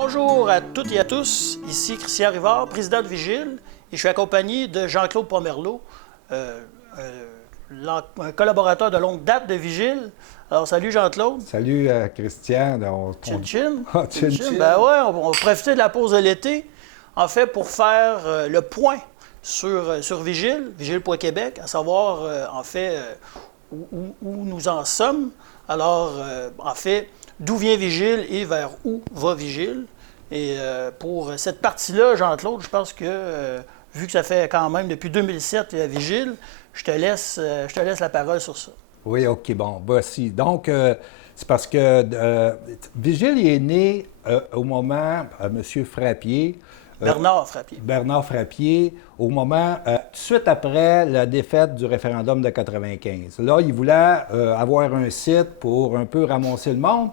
Bonjour à toutes et à tous, ici Christian Rivard, président de Vigile, et je suis accompagné de Jean-Claude Pomerleau, un collaborateur de longue date de Vigile. Alors, salut Jean-Claude. Salut Christian. Chin chin. Ah, chin chin. Ben ouais, on va profiter de la pause de l'été, en fait, pour faire le point sur Vigile, Vigile.Québec, à savoir, en fait, où nous en sommes. Alors, en fait, d'où vient Vigile et vers où va Vigile. Et pour cette partie-là, Jean-Claude, je pense que, vu que ça fait quand même depuis 2007 à Vigile, je te laisse la parole sur ça. Oui, OK, bon, voici. Donc, c'est parce que Vigile est né au moment, M. Frappier. Bernard Frappier. Bernard Frappier, au moment, tout de suite après la défaite du référendum de 95. Là, il voulait avoir un site pour un peu ramasser le monde.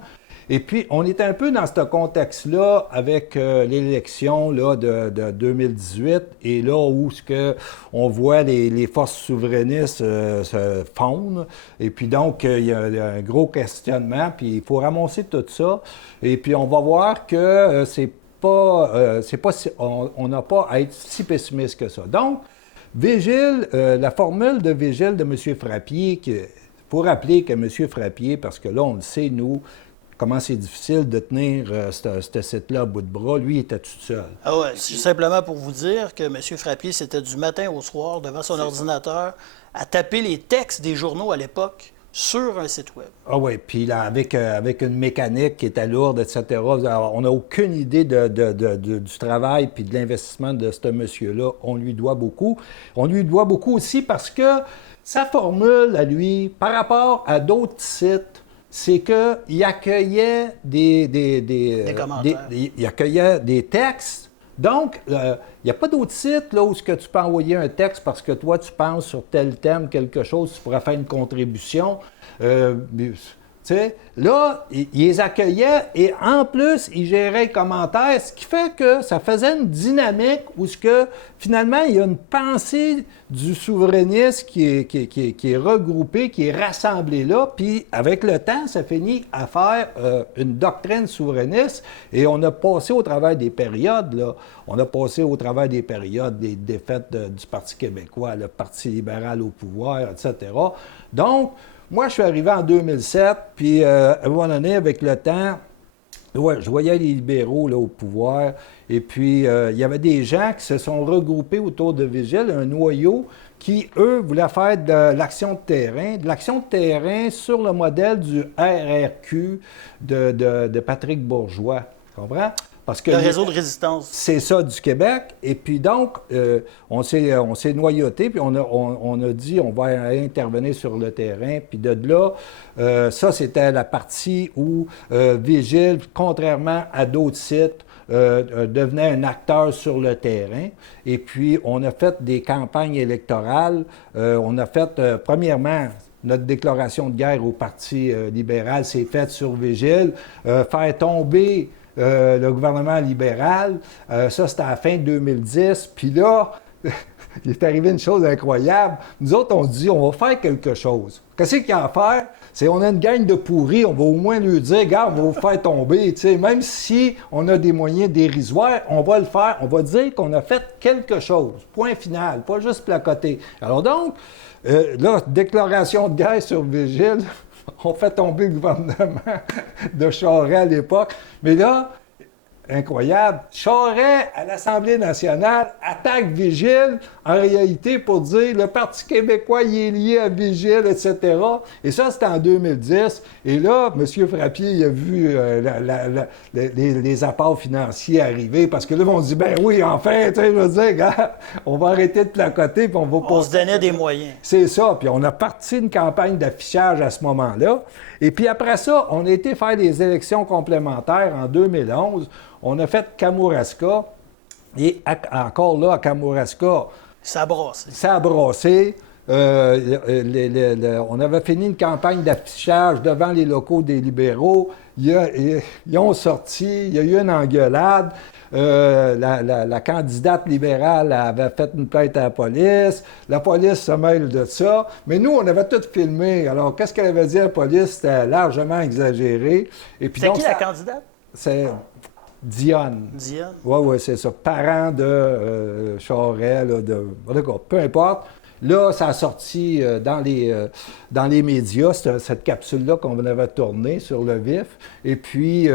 Et puis, on était un peu dans ce contexte-là avec l'élection là, de 2018, et là où on voit les forces souverainistes se fondre. Et puis donc, il y a un gros questionnement, puis il faut ramasser tout ça. Et puis, on va voir que on n'a pas à être si pessimiste que ça. Donc, Vigile, la formule de Vigile de M. Frappier, pour rappeler que M. Frappier, parce que là, on le sait, nous, comment c'est difficile de tenir ce site-là à bout de bras. Lui, il était tout seul. Ah ouais, c'est simplement pour vous dire que M. Frappier, c'était du matin au soir, devant son ordinateur, à taper les textes des journaux à l'époque sur un site web. Ah oui, puis là, avec une mécanique qui était lourde, etc., alors, on n'a aucune idée du travail puis de l'investissement de ce monsieur-là. On lui doit beaucoup. On lui doit beaucoup aussi parce que sa formule, à lui, par rapport à d'autres sites, c'est qu'il accueillait des commentaires. Il accueillait des textes. Donc, il n'y a pas d'autres sites là, où tu peux envoyer un texte parce que toi, tu penses sur tel thème, quelque chose, tu pourras faire une contribution. Tu sais, là, il les accueillait et en plus, il gérait les commentaires, ce qui fait que ça faisait une dynamique où finalement, il y a une pensée du souverainiste qui est regroupée, qui est rassemblée là, puis avec le temps, ça finit à faire une doctrine souverainiste et on a passé au travers des périodes, là. On a passé au travers des périodes, des défaites du Parti québécois, le Parti libéral au pouvoir, etc. Donc, moi, je suis arrivé en 2007, puis à un moment donné, avec le temps, ouais, je voyais les libéraux là, au pouvoir, et puis il y avait des gens qui se sont regroupés autour de Vigile, un noyau, qui, eux, voulaient faire de l'action de terrain sur le modèle du RRQ de Patrick Bourgeois. Tu comprends? Parce que le réseau de résistance. C'est ça du Québec. Et puis donc, on s'est noyauté, puis on a dit on va intervenir sur le terrain. Puis de là, ça, c'était la partie où Vigile, contrairement à d'autres sites, devenait un acteur sur le terrain. Et puis, on a fait des campagnes électorales. On a fait, premièrement, notre déclaration de guerre au Parti libéral s'est faite sur Vigile. Faire tomber le gouvernement libéral, ça c'était à la fin de 2010, puis là, il est arrivé une chose incroyable. Nous autres, on se dit, on va faire quelque chose. Qu'est-ce qu'il y a à faire? C'est on a une gang de pourris, on va au moins lui dire, regarde, on va vous faire tomber, tu sais, même si on a des moyens dérisoires, on va le faire, on va dire qu'on a fait quelque chose. Point final, pas juste placoter. Alors donc, là, déclaration de guerre sur Vigile. On fait tomber le gouvernement de Charest à l'époque. Mais là, incroyable, Charest, à l'Assemblée nationale, attaque Vigile, en réalité, pour dire le Parti québécois, il est lié à Vigile, etc. Et ça, c'était en 2010. Et là, M. Frappier, il a vu les apports financiers arriver, parce que là, on se dit, ben oui, enfin, tu sais, je veux dire, regarde, on va arrêter de placoter, puis on va... On se donnait des moyens. C'est ça, puis on a parti une campagne d'affichage à ce moment-là. Et puis après ça, on a été faire des élections complémentaires en 2011. On a fait Kamouraska, et encore là, à Kamouraska... Ça a brassé. Ça a brassé. On avait fini une campagne d'affichage devant les locaux des libéraux. Ils ont sorti, il y a eu une engueulade. La candidate libérale avait fait une plainte à la police. La police se mêle de ça. Mais nous, on avait tout filmé. Alors, qu'est-ce qu'elle avait dit à la police? C'était largement exagéré. C'est qui la candidate? C'est Dionne. Dionne? Oui, c'est ça. Parent de Charest, là, peu importe. Là, ça a sorti dans les médias, cette capsule-là qu'on avait tournée sur le vif. Et puis,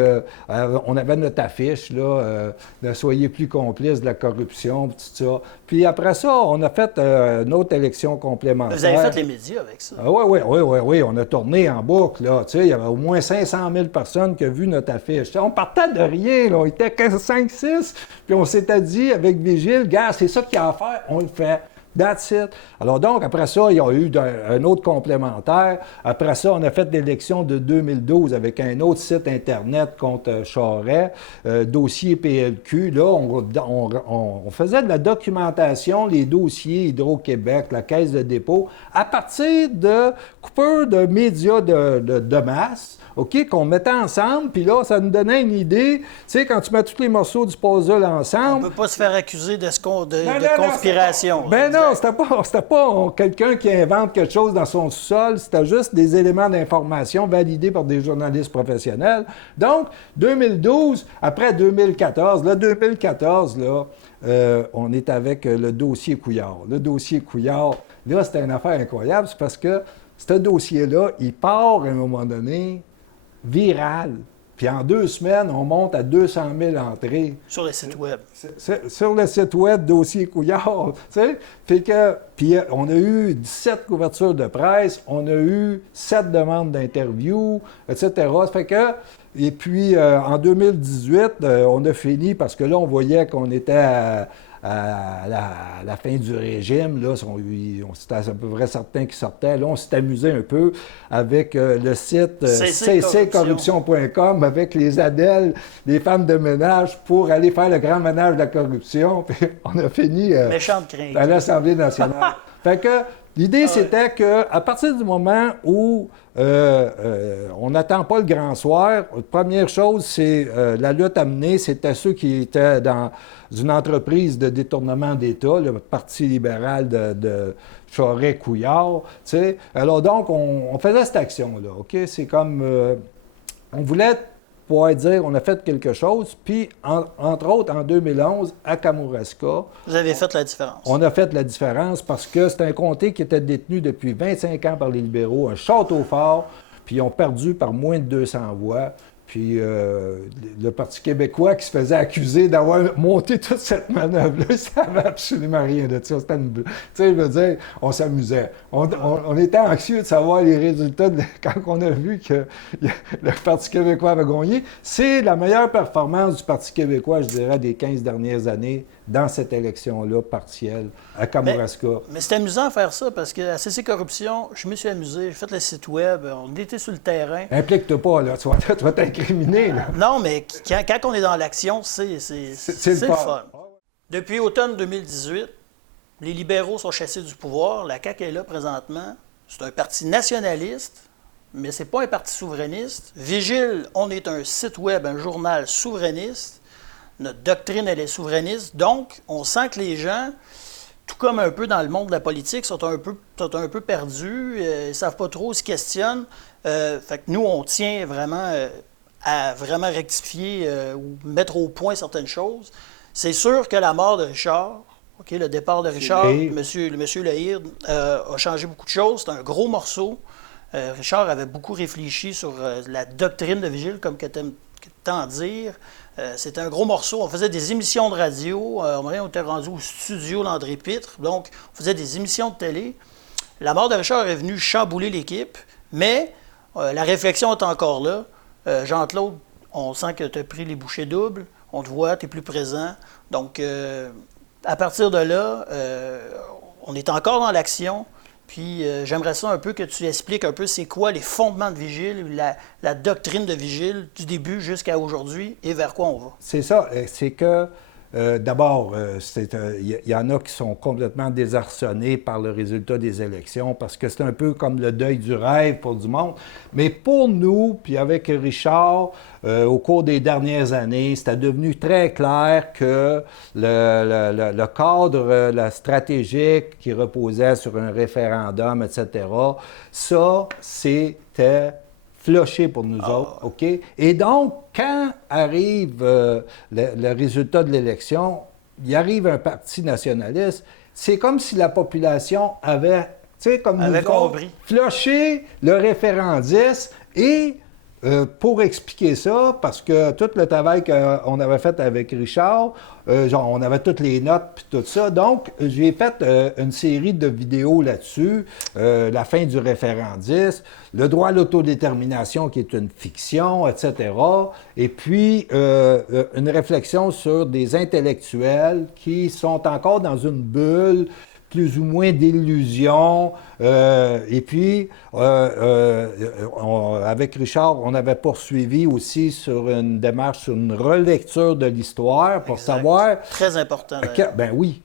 on avait notre affiche, là, de Soyez plus complices de la corruption, tout ça. Puis après ça, on a fait une autre élection complémentaire. Vous avez fait les médias avec ça? Oui. On a tourné en boucle, là. Tu sais, il y avait au moins 500 000 personnes qui ont vu notre affiche. On partait de rien, là. On était 5-6. Puis on s'était dit, avec Vigile, gars, c'est ça qu'il y a à faire, on le fait. That's it. Alors donc, après ça, il y a eu un autre complémentaire. Après ça, on a fait l'élection de 2012 avec un autre site Internet contre Charest, dossier PLQ. Là, on faisait de la documentation, les dossiers Hydro-Québec, la Caisse de dépôt, à partir de coupures de médias de masse. OK, qu'on mettait ensemble, puis là, ça nous donnait une idée. Tu sais, quand tu mets tous les morceaux du puzzle ensemble... On ne peut pas se faire accuser de conspiration. Non, c'était pas quelqu'un qui invente quelque chose dans son sous-sol, c'était juste des éléments d'information validés par des journalistes professionnels. Donc, 2012, après 2014, on est avec le dossier Couillard. Le dossier Couillard, là, c'était une affaire incroyable, c'est parce que ce dossier-là, il part à un moment donné viral. Puis en 2 semaines, on monte à 200 000 entrées. Sur le site Web. Sur le site Web, dossier Couillard. Tu sais? Puis on a eu 17 couvertures de presse, on a eu 7 demandes d'interview, etc. Ça fait que, et puis en 2018, on a fini parce que là, on voyait qu'on était à la fin du régime, là, c'était à peu près certains qui sortaient. Là, on s'est amusé un peu avec le site cccorruption.com, avec les ADEL, les femmes de ménage, pour aller faire le grand ménage de la corruption. Puis on a fini à l'Assemblée nationale. Fait que l'idée, c'était qu'à partir du moment où on n'attend pas le grand soir, première chose, c'est la lutte à mener, c'était ceux qui étaient dans une entreprise de détournement d'État, le Parti libéral de Charest-Couillard. Tu sais. Alors donc, on faisait cette action-là, OK? C'est comme... on voulait pouvoir dire on a fait quelque chose, puis entre autres, en 2011, à Kamouraska... Vous avez fait la différence. On a fait la différence parce que c'est un comté qui était détenu depuis 25 ans par les libéraux, un château fort, puis ils ont perdu par moins de 200 voix. Puis le Parti québécois qui se faisait accuser d'avoir monté toute cette manœuvre-là, il ne savait absolument rien de ça. Tu sais, je veux dire, on s'amusait. On était anxieux de savoir les résultats quand on a vu que le Parti québécois avait gagné. C'est la meilleure performance du Parti québécois, je dirais, des 15 dernières années dans cette élection-là partielle à Kamouraska. Mais c'est amusant de faire ça parce qu'à CC Corruption, je me suis amusé, j'ai fait le site web, on était sur le terrain. Implique-toi pas, là, tu vas t'incriminer. Là. Non, mais quand on est dans l'action, c'est le fun. Depuis automne 2018, les libéraux sont chassés du pouvoir, la CAQ est là présentement. C'est un parti nationaliste, mais c'est pas un parti souverainiste. Vigile, on est un site web, un journal souverainiste. Notre doctrine, elle est souverainiste. Donc, on sent que les gens, tout comme un peu dans le monde de la politique, sont un peu perdus, ils ne savent pas trop, ils se questionnent. Fait que nous, on tient vraiment à vraiment rectifier ou mettre au point certaines choses. C'est sûr que la mort de Richard, okay, le départ de Richard, le monsieur Lahire, a changé beaucoup de choses. C'est un gros morceau. Richard avait beaucoup réfléchi sur la doctrine de Vigile, comme que tu aimes tant dire. C'était un gros morceau. On faisait des émissions de radio. On était rendu au studio Landry Pitre. Donc, on faisait des émissions de télé. La mort de Richard est venue chambouler l'équipe, mais la réflexion est encore là. Jean-Claude, on sent que tu as pris les bouchées doubles. On te voit, tu es plus présent. Donc, à partir de là, on est encore dans l'action. Puis j'aimerais ça un peu que tu expliques un peu c'est quoi les fondements de Vigile, la doctrine de Vigile du début jusqu'à aujourd'hui et vers quoi on va. C'est ça, c'est que d'abord, il y en a qui sont complètement désarçonnés par le résultat des élections parce que c'est un peu comme le deuil du rêve pour du monde. Mais pour nous, puis avec Richard, au cours des dernières années, c'était devenu très clair que le cadre stratégique qui reposait sur un référendum, etc., ça, c'était flushé pour nous autres, OK? Et donc, quand arrive le résultat de l'élection, il arrive un parti nationaliste, c'est comme si la population avait, tu sais, comme nous autres, flushé le référendiste et... pour expliquer ça, parce que tout le travail qu'on avait fait avec Richard, on avait toutes les notes puis tout ça. Donc, j'ai fait une série de vidéos là-dessus, la fin du référendisme, le droit à l'autodétermination qui est une fiction, etc. Et puis, une réflexion sur des intellectuels qui sont encore dans une bulle plus ou moins d'illusions. Et puis, avec Richard, on avait poursuivi aussi sur une démarche, sur une relecture de l'histoire pour savoir... Très important. Ben oui,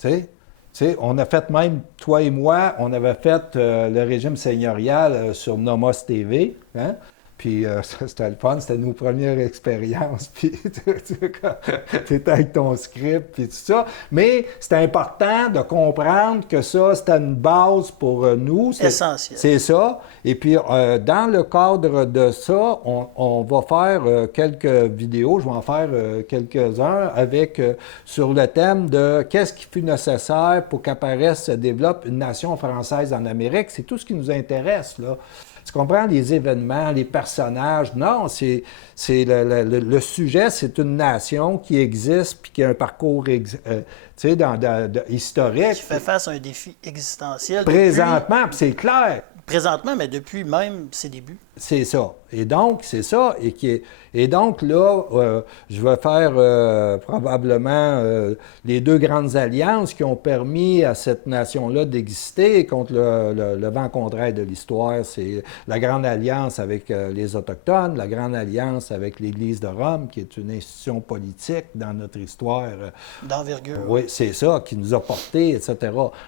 tu sais, on a fait même, toi et moi, on avait fait le régime seigneurial sur Nomos TV, hein? Puis c'était le fun, c'était nos premières expériences, puis tu étais avec ton script, puis tout ça. Mais c'était important de comprendre que ça, c'était une base pour nous. Essentiel. C'est ça. Et puis, dans le cadre de ça, on va faire quelques vidéos, je vais en faire quelques-uns, avec sur le thème de qu'est-ce qui fut nécessaire pour qu'apparaisse, se développe une nation française en Amérique. C'est tout ce qui nous intéresse, là. Tu comprends? Les événements, les personnages. Non, c'est le sujet, c'est une nation qui existe puis qui a un parcours historique. Qui fait face à un défi existentiel. Présentement, puis c'est clair. Présentement, mais depuis même ses débuts. C'est ça. Et donc, c'est ça. Et donc, là, je vais faire probablement les deux grandes alliances qui ont permis à cette nation-là d'exister contre le vent contraire de l'histoire. C'est la Grande Alliance avec les Autochtones, la Grande Alliance avec l'Église de Rome, qui est une institution politique dans notre histoire. D'envergure. Oui, c'est ça, qui nous a portés, etc.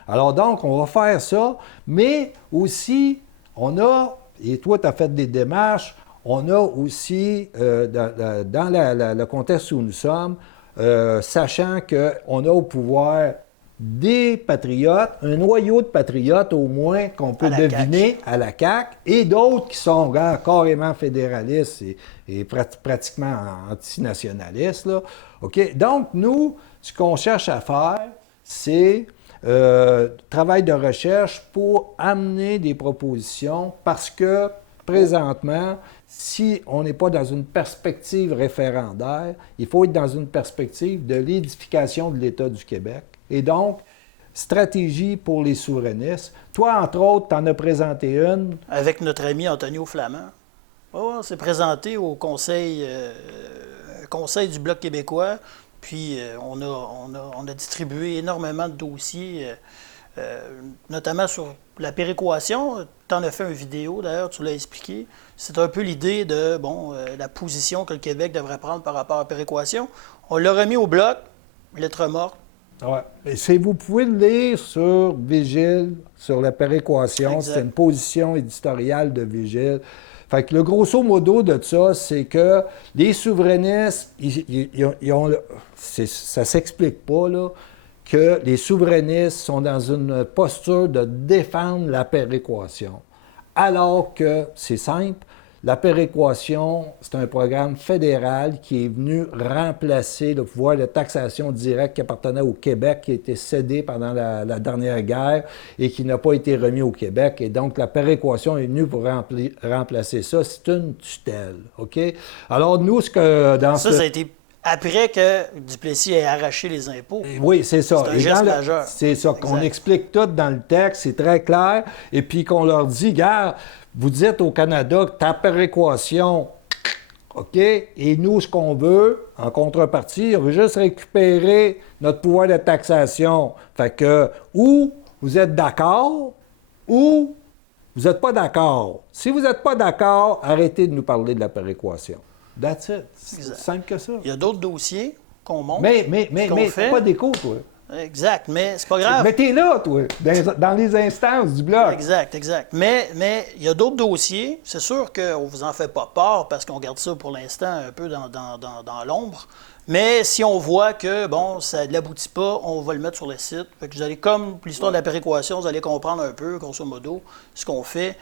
Alors donc, on va faire ça, mais aussi, on a... Et toi, tu as fait des démarches. On a aussi, dans le contexte où nous sommes, sachant qu'on a au pouvoir des patriotes, un noyau de patriotes au moins qu'on peut deviner à la CAQ, et d'autres qui sont carrément fédéralistes et pratiquement antinationalistes. Là. OK? Donc, nous, ce qu'on cherche à faire, c'est... travail de recherche pour amener des propositions parce que, présentement, si on n'est pas dans une perspective référendaire, il faut être dans une perspective de l'édification de l'État du Québec. Et donc, stratégie pour les souverainistes. Toi, entre autres, tu en as présenté une. Avec notre ami Antonio Flamand. Oh, on s'est présenté au conseil du Bloc québécois. Puis, on a distribué énormément de dossiers, notamment sur la péréquation. Tu en as fait une vidéo, d'ailleurs, tu l'as expliqué. C'est un peu l'idée de, la position que le Québec devrait prendre par rapport à la péréquation. On l'a remis au Bloc, lettre morte. Oui. Et vous pouvez le lire sur Vigile, sur la péréquation. C'est une position éditoriale de Vigile. Fait que le grosso modo de ça, c'est que les souverainistes, ça s'explique pas, là, que les souverainistes sont dans une posture de défendre la péréquation. Alors que, c'est simple, la péréquation, c'est un programme fédéral qui est venu remplacer le pouvoir de taxation directe qui appartenait au Québec, qui a été cédé pendant la dernière guerre et qui n'a pas été remis au Québec. Et donc, la péréquation est venue pour remplacer ça. C'est une tutelle, OK? Alors, nous, ce que... Ça a été après que Duplessis ait arraché les impôts. Oui, c'est ça. C'est un geste majeur. C'est ça, qu'on explique tout dans le texte, c'est très clair. Et puis qu'on leur dit, gars, vous dites au Canada que ta péréquation, OK, et nous, ce qu'on veut, en contrepartie, on veut juste récupérer notre pouvoir de taxation. Fait que, ou vous êtes d'accord, ou vous n'êtes pas d'accord. Si vous n'êtes pas d'accord, arrêtez de nous parler de la péréquation. That's it. C'est simple que ça. Il y a d'autres dossiers qu'on monte. Mais pas d'écho, toi. Exact, mais c'est pas grave. Mais t'es là, toi, dans les instances du Bloc. Exact. Mais il y a d'autres dossiers. C'est sûr qu'on vous en fait pas part parce qu'on garde ça pour l'instant un peu dans l'ombre. Mais si on voit que, ça n'aboutit pas, on va le mettre sur le site. Fait que vous allez, comme l'histoire de la péréquation, vous allez comprendre un peu, grosso modo, ce qu'on fait.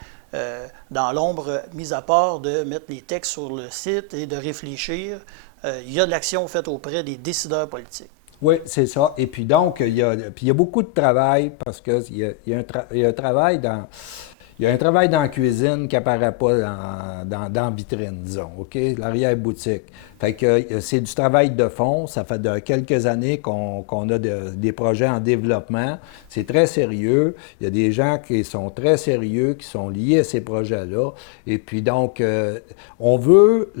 dans l'ombre, mis à part de mettre les textes sur le site et de réfléchir. Il y a de l'action faite auprès des décideurs politiques. Oui, c'est ça. Et puis donc, il y a beaucoup de travail parce qu'il y a un travail dans... Il y a un travail dans la cuisine qui n'apparaît pas dans la vitrine, disons, OK? L'arrière-boutique. Fait que c'est du travail de fond. Ça fait quelques années qu'on a des projets en développement. C'est très sérieux. Il y a des gens qui sont très sérieux, qui sont liés à ces projets-là. Et puis donc, on veut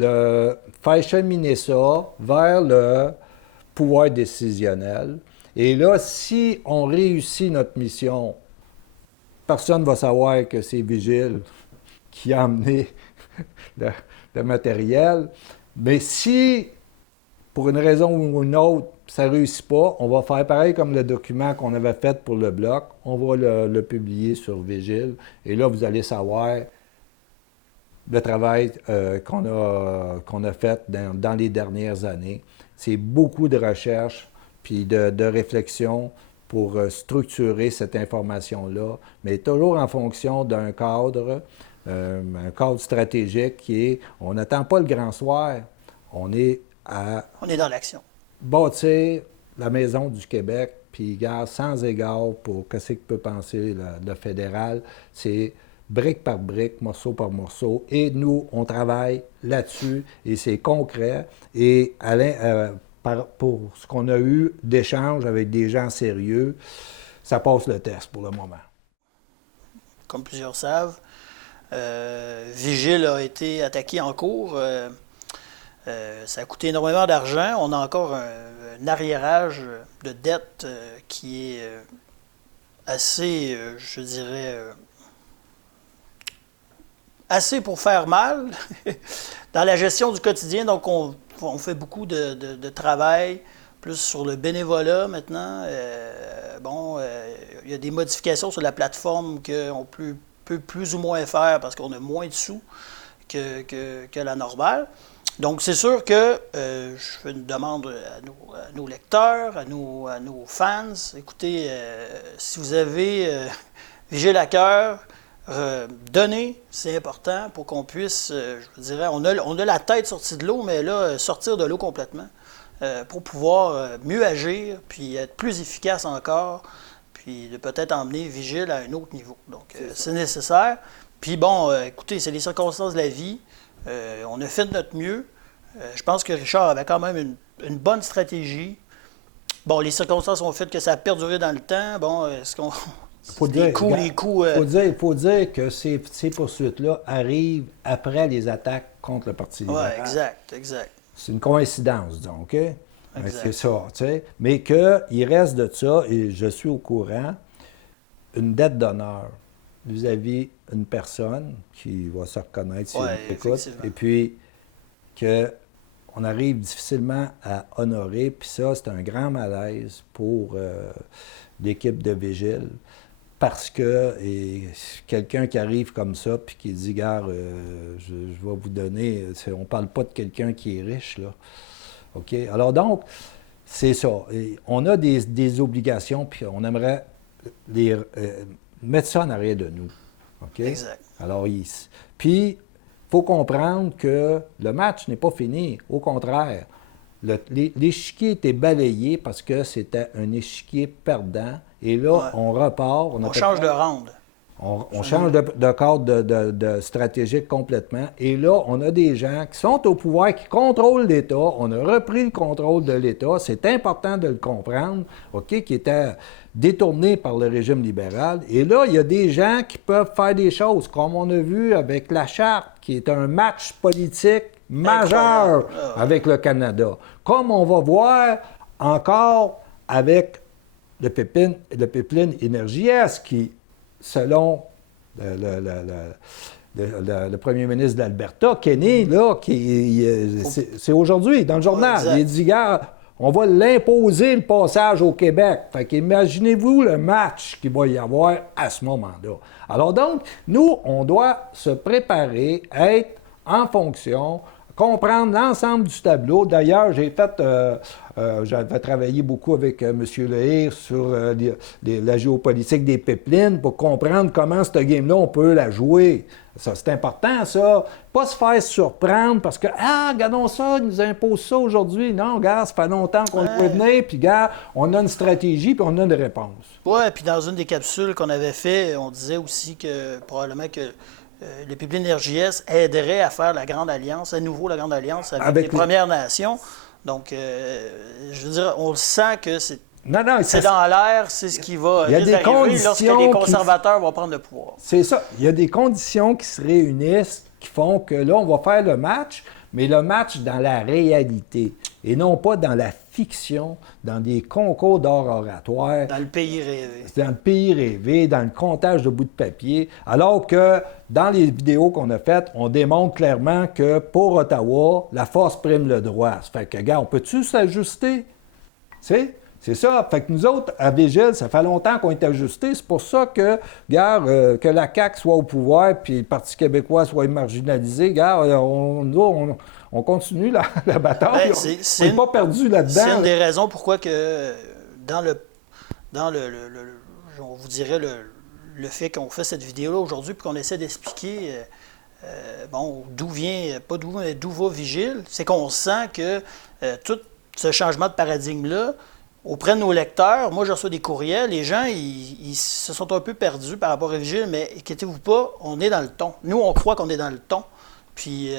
faire cheminer ça vers le pouvoir décisionnel. Et là, si on réussit notre mission, personne ne va savoir que c'est Vigile qui a amené le matériel. Mais si, pour une raison ou une autre, ça ne réussit pas, on va faire pareil comme le document qu'on avait fait pour le bloc. On va le publier sur Vigile. Et là, vous allez savoir le travail qu'on a fait dans les dernières années. C'est beaucoup de recherche puis de réflexion pour structurer cette information-là, mais toujours en fonction d'un cadre, un cadre stratégique qui est, on n'attend pas le grand soir, on est dans l'action. Bâtir la Maison du Québec, puis gars, sans égard pour qu'est-ce que peut penser le fédéral, c'est brique par brique, morceau par morceau, et nous, on travaille là-dessus, et c'est concret, et pour ce qu'on a eu d'échanges avec des gens sérieux, ça passe le test pour le moment. Comme plusieurs savent, Vigile a été attaqué en cours. Ça a coûté énormément d'argent. On a encore un arriérage de dette qui est assez, je dirais, assez pour faire mal dans la gestion du quotidien. Donc, on fait beaucoup de travail, plus sur le bénévolat maintenant. Il y a des modifications sur la plateforme qu'on peut plus ou moins faire parce qu'on a moins de sous que la normale. Donc, c'est sûr que je fais une demande à nos lecteurs, à nos fans. Écoutez, si vous avez Vigile à cœur, donner, c'est important pour qu'on puisse, je dirais, on a la tête sortie de l'eau, mais là, sortir de l'eau complètement pour pouvoir mieux agir, puis être plus efficace encore, puis de peut-être emmener Vigile à un autre niveau. Donc, c'est nécessaire. Puis bon, écoutez, c'est les circonstances de la vie. On a fait de notre mieux. Je pense que Richard avait quand même une bonne stratégie. Bon, les circonstances ont fait que ça a perduré dans le temps. Bon, est-ce qu'on... Il faut dire que ces poursuites-là arrivent après les attaques contre le Parti libéral. Oui, exact. C'est une coïncidence, donc. C'est ça, tu sais. Mais qu'il reste de ça, et je suis au courant, une dette d'honneur vis-à-vis une personne qui va se reconnaître si elle écoute, et puis qu'on arrive difficilement à honorer, puis ça, c'est un grand malaise pour l'équipe de Vigile. Parce que quelqu'un qui arrive comme ça puis qui dit, gars, je vais vous donner... On parle pas de quelqu'un qui est riche, là. OK? Alors donc, c'est ça. Et on a des obligations, puis on aimerait mettre ça en arrière de nous. OK? Exact. Alors, puis, il faut comprendre que le match n'est pas fini. Au contraire, l'échiquier était balayé parce que c'était un échiquier perdant. Et là, on repart. On change de ronde. On change de cadre stratégique complètement. Et là, on a des gens qui sont au pouvoir, qui contrôlent l'État. On a repris le contrôle de l'État. C'est important de le comprendre, OK, qui était détourné par le régime libéral. Et là, il y a des gens qui peuvent faire des choses, comme on a vu avec la Charte, qui est un match politique majeur avec le Canada. Comme on va voir encore avec le pipeline Énergie Est, qui, selon le premier ministre d'Alberta, Kenney, là, c'est aujourd'hui, dans le journal. Il dit, gars, on va l'imposer le passage au Québec. Fait qu'imaginez-vous le match qu'il va y avoir à ce moment-là. Alors donc, nous, on doit se préparer, être en fonction, comprendre l'ensemble du tableau. D'ailleurs, j'avais travaillé beaucoup avec M. Lehir sur la géopolitique des pipelines pour comprendre comment cette game-là, on peut la jouer. Ça, c'est important, ça. Pas se faire surprendre parce que, regardons ça, ils nous imposent ça aujourd'hui. Non, regarde, ça fait longtemps qu'on le peut venir, puis regarde, on a une stratégie, puis on a une réponse. Oui, puis dans une des capsules qu'on avait fait, on disait aussi que probablement que le pipeline RJS aiderait à faire la Grande Alliance, à nouveau la Grande Alliance avec les Premières Nations. Donc, je veux dire, on le sent que c'est dans l'air, c'est ce qui va arriver lorsque les conservateurs vont prendre le pouvoir. C'est ça. Il y a des conditions qui se réunissent, qui font que là, on va faire le match, mais le match dans la réalité, et non pas dans la fiction, dans des concours d'art oratoire. Dans le pays rêvé. Dans le pays rêvé, dans le comptage de bouts de papier, alors que dans les vidéos qu'on a faites, on démontre clairement que pour Ottawa, la force prime le droit. Ça fait que, gars, on peut-tu s'ajuster? Tu sais? C'est ça. Fait que nous autres, à Vigile, ça fait longtemps qu'on est ajustés. C'est pour ça que, que la CAQ soit au pouvoir puis le Parti québécois soit marginalisé, on continue la bataille. On n'est pas perdu là-dedans. C'est une des raisons pourquoi que on vous dirait le fait qu'on fait cette vidéo-là aujourd'hui puis qu'on essaie d'expliquer d'où va Vigile, c'est qu'on sent que tout ce changement de paradigme-là, auprès de nos lecteurs, moi, je reçois des courriels, les gens, ils se sont un peu perdus par rapport à Vigile, mais inquiétez-vous pas, on est dans le ton. Nous, on croit qu'on est dans le ton. Puis,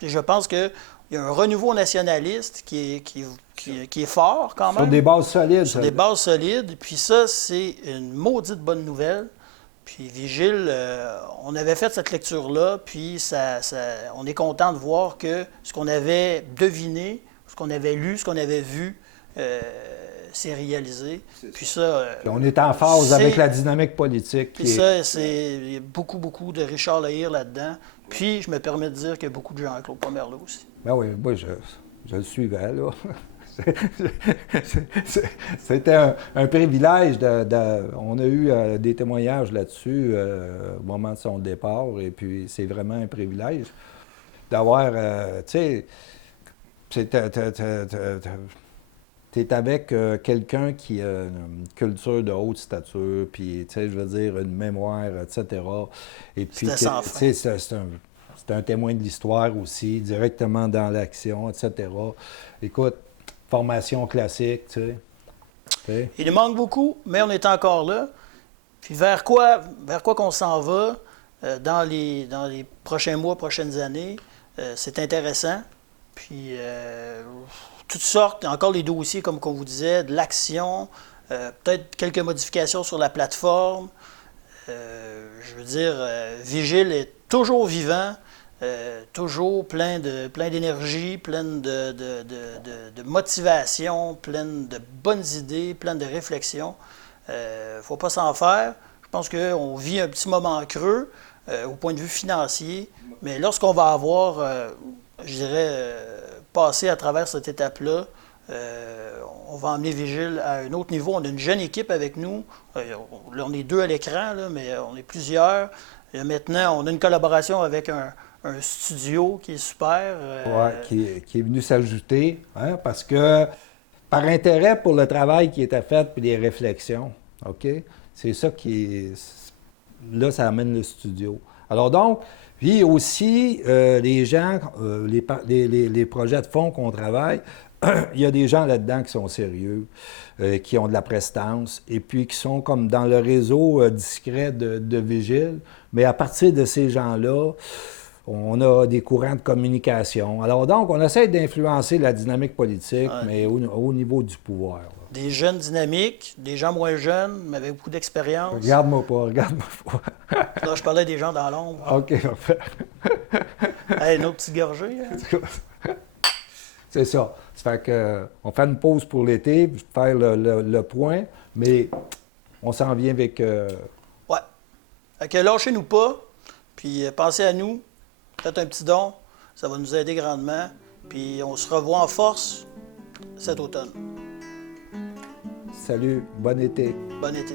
je pense qu'il y a un renouveau nationaliste qui est fort, quand même. Sur des bases solides. Sur des bases solides. Puis ça, c'est une maudite bonne nouvelle. Puis Vigile, on avait fait cette lecture-là, puis on est content de voir que ce qu'on avait deviné, ce qu'on avait lu, ce qu'on avait vu, c'est réalisé. Puis ça, on est en phase avec la dynamique politique. Puis ça, il y a beaucoup, beaucoup de Richard Lehir là-dedans. Puis je me permets de dire qu'il y a beaucoup de Jean-Claude Pomerleau aussi. Ben oui, moi, je le suivais, là. C'était un privilège. On a eu des témoignages là-dessus au moment de son départ. Et puis, c'est vraiment un privilège d'avoir, tu sais, t'es avec quelqu'un qui a une culture de haute stature, puis, tu sais, je veux dire, une mémoire, etc. Et puis, c'est un témoin de l'histoire aussi, directement dans l'action, etc. Écoute, formation classique, tu sais. Il nous manque beaucoup, mais on est encore là. Puis vers quoi qu'on s'en va dans les prochains mois, prochaines années, c'est intéressant. Puis toutes sortes, encore les dossiers, comme on vous disait, de l'action, peut-être quelques modifications sur la plateforme. Je veux dire, Vigile est toujours vivant, toujours plein d'énergie, plein de motivation, plein de bonnes idées, plein de réflexions. Il ne faut pas s'en faire. Je pense qu'on vit un petit moment creux au point de vue financier, mais lorsqu'on va avoir, je dirais, passé à travers cette étape-là, on va emmener Vigile à un autre niveau. On a une jeune équipe avec nous. Là, on est 2 à l'écran, là, mais on est plusieurs. Et maintenant, on a une collaboration avec un studio qui est super. Oui, qui est venu s'ajouter, hein, parce que par intérêt pour le travail qui était fait et les réflexions, OK? C'est ça qui est... Là, ça amène le studio. Alors donc, puis aussi, les gens, les projets de fonds qu'on travaille, il y a des gens là-dedans qui sont sérieux, qui ont de la prestance, et puis qui sont comme dans le réseau discret de Vigile. Mais à partir de ces gens-là, on a des courants de communication. Alors donc, on essaie d'influencer la dynamique politique, mais au niveau du pouvoir. Là. Des jeunes dynamiques, des gens moins jeunes, mais avec beaucoup d'expérience. Regarde-moi pas. Là, je parlais des gens dans l'ombre. OK, parfait. Hey, une autre petite gorgée. Hein? C'est ça. Ça fait qu'on fait une pause pour l'été, puis faire le point, mais on s'en vient avec... Ouais. Fait que lâchez-nous pas, puis pensez à nous, faites un petit don, ça va nous aider grandement, puis on se revoit en force cet automne. Salut, bon été. Bon été.